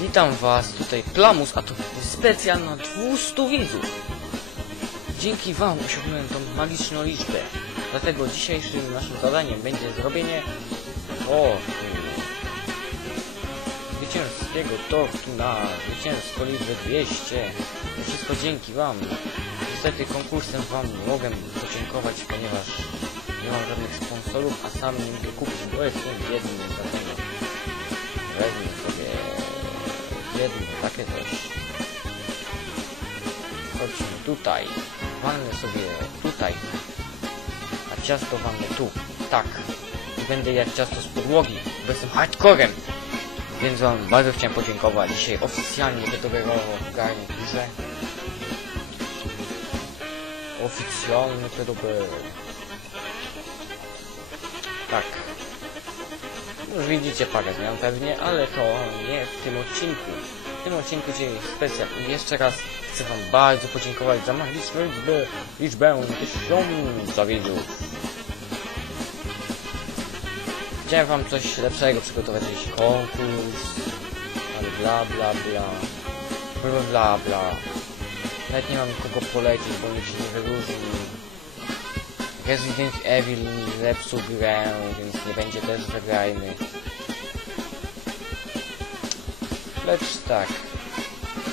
Witam was, tutaj Plamus, a to specjal na 200 widzów. Dzięki wam osiągnąłem tą magiczną liczbę. Dlatego dzisiejszym naszym zadaniem będzie zrobienie tortu. Zwycięskiego tortu na zwycięską liczbę 200. To wszystko dzięki wam. Niestety konkursem wam mogę podziękować, ponieważ nie mam żadnych sponsorów, a sam nie mogę kupić, bo jestem biedny, dlatego jedno takie coś. Chodźmy tutaj. Walnę sobie tutaj. A ciasto walnę tu. Tak. I będę jak ciasto z podłogi, bo jestem hardcorem. Więc wam bardzo chciałem podziękować. Dzisiaj oficjalnie pedobierowo garnie piszę. Oficjalny pedober. Tak. Już widzicie parę zmian pewnie, ale to nie w tym odcinku. W tym odcinku dzieje specjal. I jeszcze raz chcę wam bardzo podziękować za magiczną liczbę, liczbę tysiąca widzów. Chciałem wam coś lepszego przygotować, jakiś konkurs, ale bla bla bla, bla bla bla. Nawet nie mam kogo polecić, bo nikt się nie wyróżni. Resident Evil zepsuł grę, więc nie będzie też zagrajmy. Lecz tak.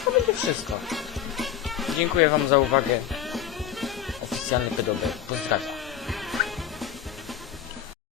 To będzie wszystko. Dziękuję wam za uwagę. Oficjalny pedober. Pozdrawiam.